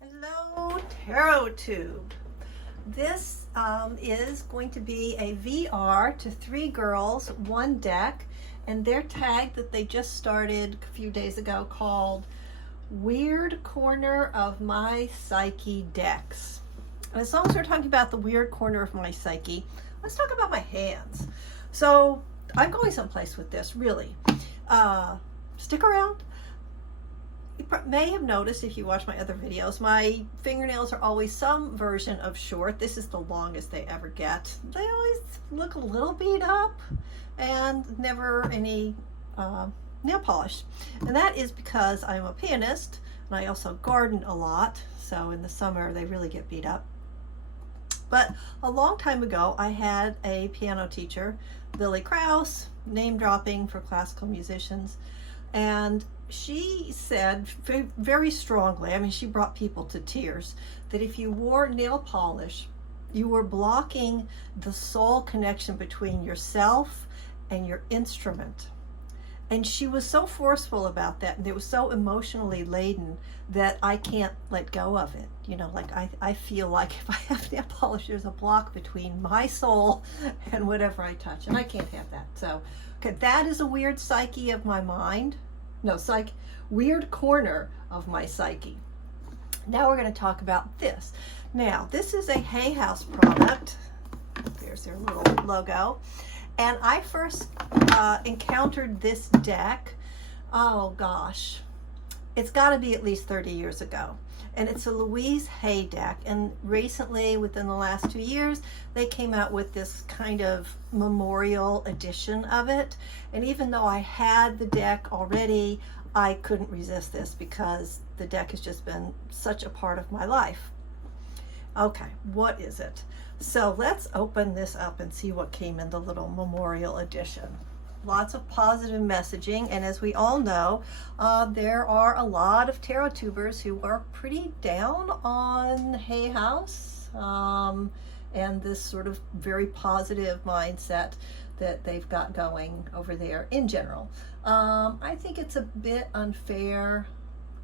Hello, Tarot Tube. This is going to be a VR to 3 girls, 1 deck, and their tag that they just started a few days ago called Weird Corner of My Psyche Decks. And as long as we're talking about the weird corner of my psyche, let's talk about my hands. So I'm going someplace with this, really. Stick around. You may have noticed if you watch my other videos, my fingernails are always some version of short. This is the longest they ever get. They always look a little beat up and never any nail polish. And that is because I'm a pianist and I also garden a lot. So in the summer they really get beat up. But a long time ago I had a piano teacher, Lily Krause, name dropping for classical musicians. And she said very strongly, I mean, she brought people to tears, that if you wore nail polish, you were blocking the soul connection between yourself and your instrument. And she was so forceful about that, and it was so emotionally laden that I can't let go of it. You know, like I feel like if I have nail polish, there's a block between my soul and whatever I touch, and I can't have that. So, okay, that is a weird psyche of my mind. No, weird corner of my psyche. Now we're going to talk about this. Now, this is a Hay House product. There's their little logo. And I first encountered this deck, oh gosh, it's got to be at least 30 years ago. And it's a Louise Hay deck. And recently, within the last 2 years, they came out with this kind of memorial edition of it. And even though I had the deck already, I couldn't resist this because the deck has just been such a part of my life. Okay, what is it? So let's open this up and see what came in the little memorial edition. Lots of positive messaging, and as we all know, there are a lot of tarot tubers who are pretty down on Hay House and this sort of very positive mindset that they've got going over there in general. I think it's a bit unfair,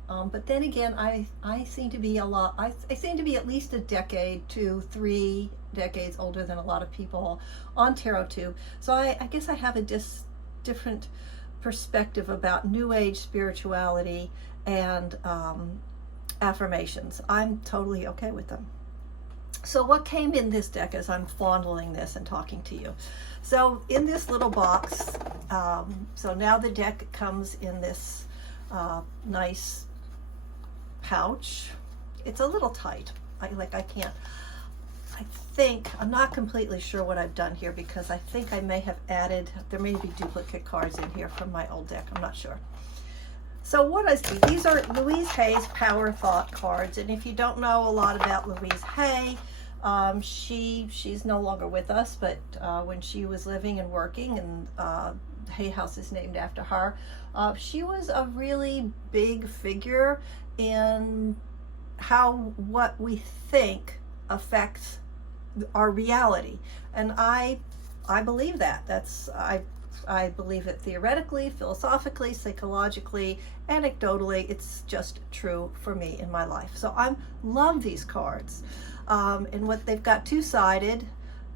but then again, I seem to be I seem to be at least a decade to 3 decades older than a lot of people on TarotTube. So I guess I have a different perspective about New Age spirituality and affirmations. I'm totally okay with them. So what came in this deck as I'm fondling this and talking to you? So in this little box, so now the deck comes in this nice pouch. It's a little tight. I'm not completely sure what I've done here because I think I may have added, there may be duplicate cards in here from my old deck. I'm not sure. So what I see, these are Louise Hay's Power Thought cards. And if you don't know a lot about Louise Hay, she's no longer with us, but when she was living and working, and Hay House is named after her, she was a really big figure in how what we think affects our reality. And I believe that. I believe it theoretically, philosophically, psychologically, anecdotally. It's just true for me in my life. So I love these cards. And what they've got two-sided.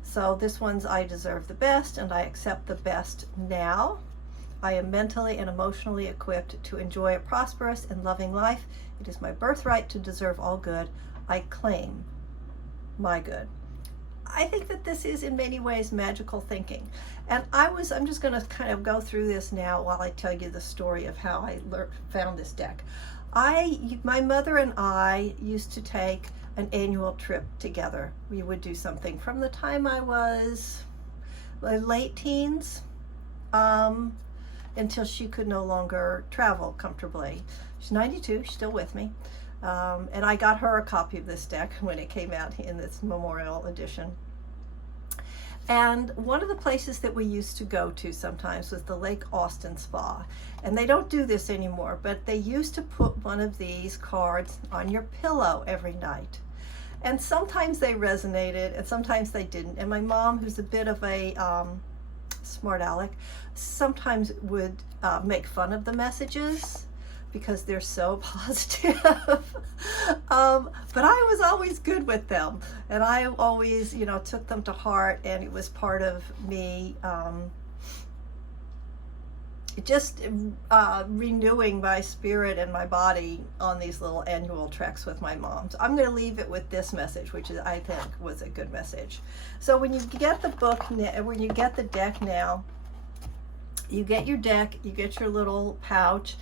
So this one's I deserve the best and I accept the best now. I am mentally and emotionally equipped to enjoy a prosperous and loving life. It is my birthright to deserve all good. I claim my good. I think that this is in many ways magical thinking. And I'm just going to kind of go through this now while I tell you the story of how I found this deck. My mother and I used to take an annual trip together. We would do something from the time I was late teens until she could no longer travel comfortably. She's 92, she's still with me. And I got her a copy of this deck when it came out in this memorial edition. And one of the places that we used to go to sometimes was the Lake Austin Spa. And they don't do this anymore, but they used to put one of these cards on your pillow every night. And sometimes they resonated and sometimes they didn't. And my mom, who's a bit of a smart aleck, sometimes would make fun of the messages. because they're so positive. But I was always good with them, and I always, you know, took them to heart, and it was part of me just renewing my spirit and my body on these little annual treks with my mom. So I'm going to leave it with this message, which is, I think, was a good message. So when you get the book, when you get the deck now, you get your deck, you get your little pouch.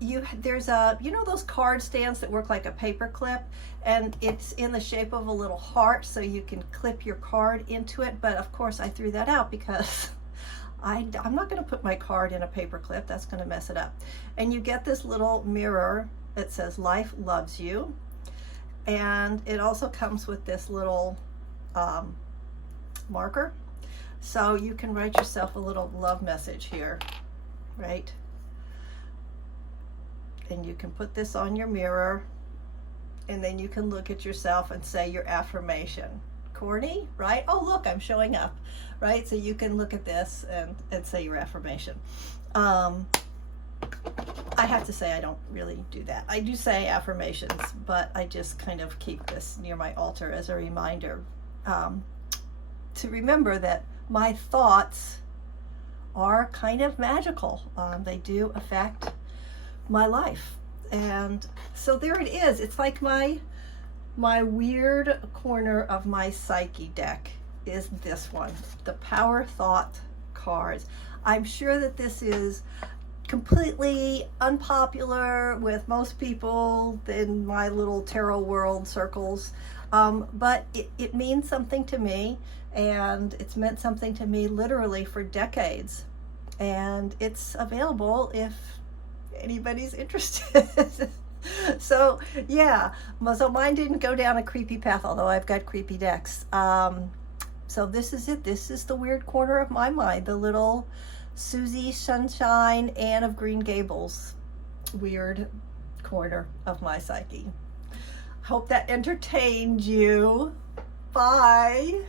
There's a, you know, those card stands that work like a paper clip, and it's in the shape of a little heart, so you can clip your card into it. But of course I threw that out because I'm not going to put my card in a paper clip. That's going to mess it up. And you get this little mirror that says life loves you, and it also comes with this little marker, so you can write yourself a little love message here, right? And you can put this on your mirror, and then you can look at yourself and say your affirmation. Corny, right? Oh, look, I'm showing up, right? So you can look at this and say your affirmation. I have to say I don't really do that. I do say affirmations, but I just kind of keep this near my altar as a reminder to remember that my thoughts are kind of magical. They do affect my life. And so there it is. It's like my weird corner of my psyche deck is this one, the Power Thought cards. I'm sure that this is completely unpopular with most people in my little tarot world circles, but it means something to me, and it's meant something to me literally for decades, and it's available if anybody's interested. So yeah, so mine didn't go down a creepy path, although I've got creepy decks. So this is it. This is the weird corner of my mind, the little Susie Sunshine, Anne of Green Gables weird corner of my psyche. Hope that entertained you. Bye.